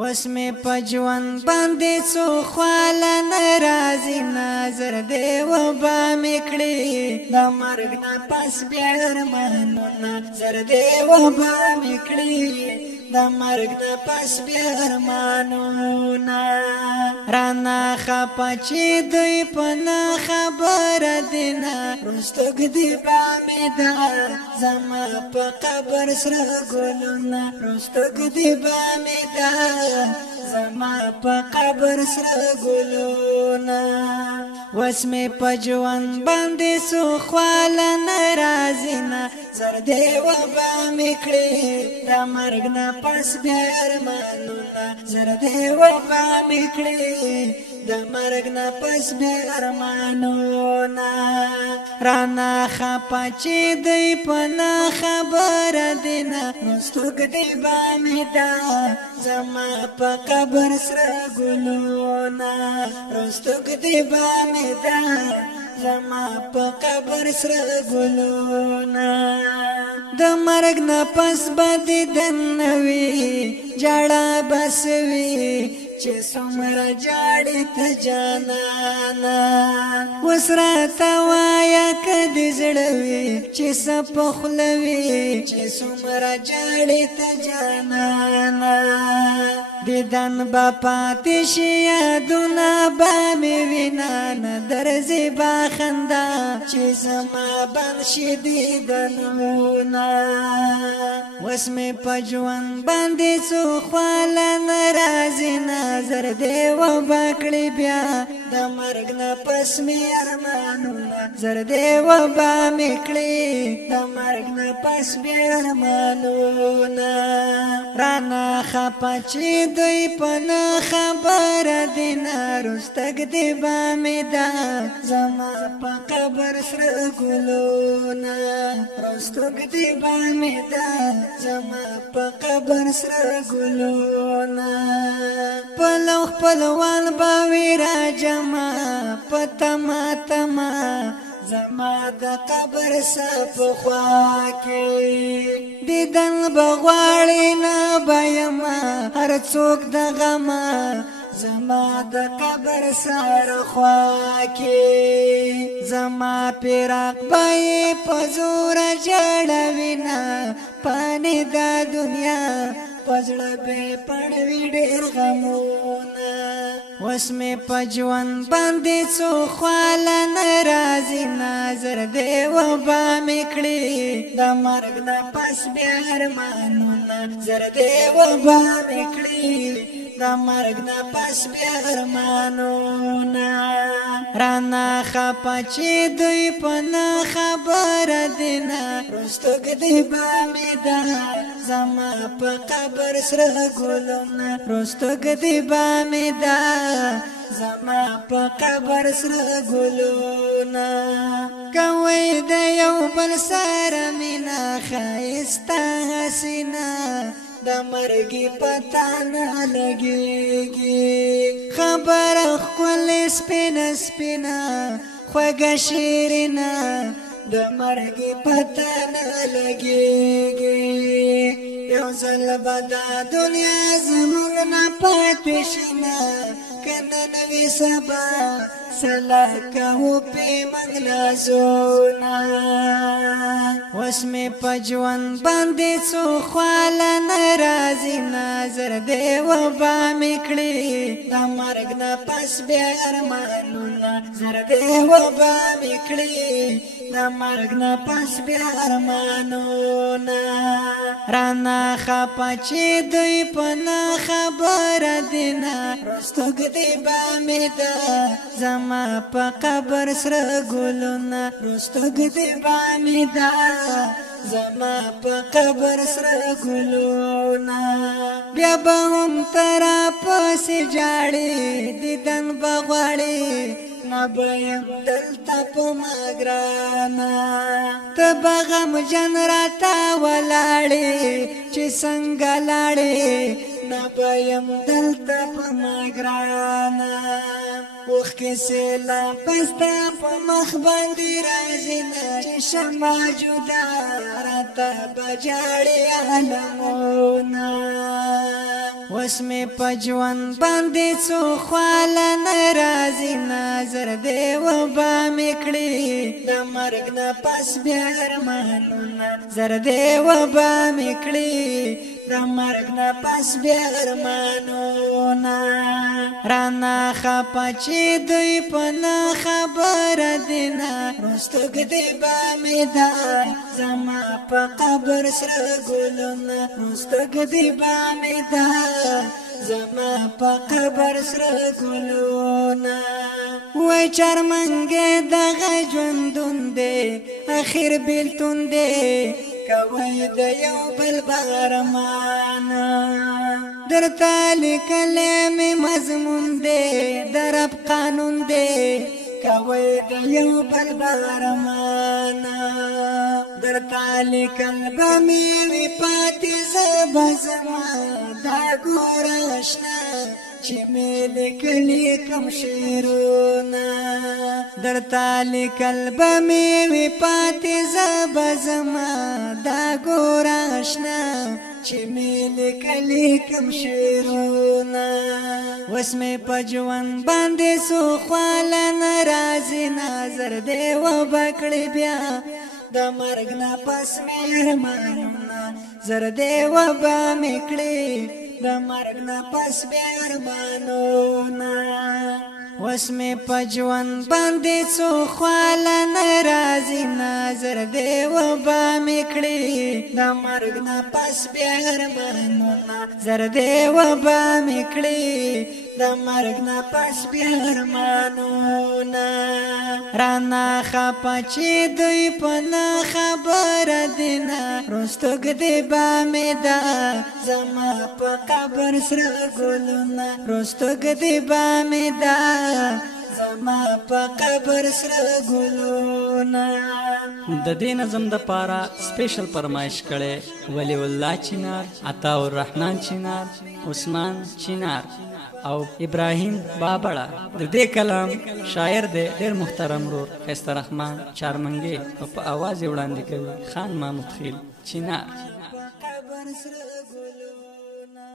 وسمه پجوان باندې څو خواله ناراضي نظر دی و با میکړي د مرګ نه پس بیا ارمانونه زر دی و با میکړي د مرګ نه پس بیا ارمانونه رانا خپه چې دوی په نه خبره دي نه رستګ دی با مې دا زما په قبر سره ګلونه رستګ دی با مې دا زما په قبر سره ګلونه وسمه پجوان باندې سو خواله ناراضي نه زر دی و با میکړي د مرګ نه پس بیا ارمانونه زر دی و با میکړي د مرګ نه پس بیا ارمانونه رانا خپه چې دی په نه خبره دي نه رستګ دی با مې دا زما په قبر سره ګلونه رستګ دی با مې دا زما په قبر سره ګلونه د مرګ نه پس بد دنوي جړه بسوي چې څومره جاړې ته جانانا وسراته وایا کدي زړوي چې سپخلوي چې څومره جاړې ته جانانا دیدن با پاتې شي یادونه به مې وینا نه درځي با خندا چې زما بند شي دیدنونه وسمه پجوان باندې څو خواله ناراضي نظر دی و باکړي بیا د مرګ نه پس مې ارمانونه زر دی و با میکړي د مرګ نه پس بیا ارمانونه رانا خپه چې دوی په نه خبره دي نه رستګ دی با مې دا زما په قبر سره ګلونه رستګ دی با مې دا زما په قبر سره ګلونه پلو خپلوان به وي راجمع په تما تما زما د قبر سپخوا کې دیدن بغواړي نه بایما هر څوک د غما زما د قبر سره خوا کې زما پیراق بای پزور جړوي نه پانی د دنیا پزړه به پړوي ډېر غمونه وسمه پجوان باندې څو خواله ناراضي نظر دی و با میکړي د مرګ نه پس بیا ارمانونه زر دی و با میکړي د مرګ نه پس بیا ارمانونه رانا خپه چې دوی په نه خبره دي نه رستګ دی با مې دا زما په قبر سره ګلونه رستګ دی با مې دا زما په قبر سره ګلونه کوي د یو بل سره مینا ښایسته حسینه د مرګي پتا نه لګيږي خبره ښکلې سپینه سپینه خوږه شیرینه د مرګي پتا نه لګيږي یو ځل به دا دنیا زموږ نه پاتې شي نه کنه نوي سبا سلا کوو په منګلازونه وسمه پجوان باندې څو خواله ناراضي نظر دی و با میکړي د مرګ نه پس بیا ارمانونه زر دی و با میکړي د مرګ نه پس بیا ارمانونه رانا خپه چې دوی په نه خبره دي نه رستګ دی با مې دا زما په قبر سره ګلونه رستګ دی با مې دا زما په قبر سره ګلونه بیا به هم ترا پسې جاړې دیدن بغواړي نبیم دلتا پا مگرانا تبا غم جن راتا ولاړې چې څنګه لاړې نبیم دلتا پا مگرانا وخ کې سیلا پستا پا مخ باندې راځي نه چې شمع جدا راته بجاړې عالمونه وسمې پجوان باندې څو خواله ناراضي نظر دی و با میکړي د مرګ نه پس بیا ارمانونه زر دی و با میکړي د مرګ نه پس بیا ارمانونه رانا خپه چې دوی په نه خبره دي نه رستګ دی با مې دا زما په قبر سره ګلونه رستګ دی با مې دا زما په قبر سره ګلونه وای چرمنګې دغه ژوندون دی اخر بیلتون دی کوي د یو بل بارمان درته لیکلی مې مضمون دی د رب قانون دی کوي د یو بل بارمان درته لیکل به مې وي پاتې زه به زما دا ګوره اشنا چې مې لیکلي کوم شعرونه درته لیکل به مې وي پاتې زه به زما دا ګوره اشنا چې مې لیکلي کوم شعرونه اوس مې په ژوند باندې څو خواله ناراضي نظر دی وبه کړې بیا د مرګ نه پس مې ارمانونه زر دی وبه مې کړې د مرګ نه پس بیا ارمانونه اوس مې په ژوند باندې څو خواله ناراضي نظر دی وبه مې کړې د مرګ نه پس بیا ارمانونه زر دی وبه مې کړې د مرګ نه پس بیا ارمانونه رانا خپه چې دوی په نه خبره دي نه رستګ دی با مې دا زما په قبر سره ګلونه رستګ دی با مې دا زما په قبر سره ګلونه د دې نظم د پاره سپیشل فرمایش کړي ولی الله چینار عطا الرحمن چینار عثمان چینار او ابراهیم بابړه د دې کلام شاعر دی ډېر محترم رور خیسته رحمان چارمنګي او په आवाज وړاندې کوي خان محمود خیل چینار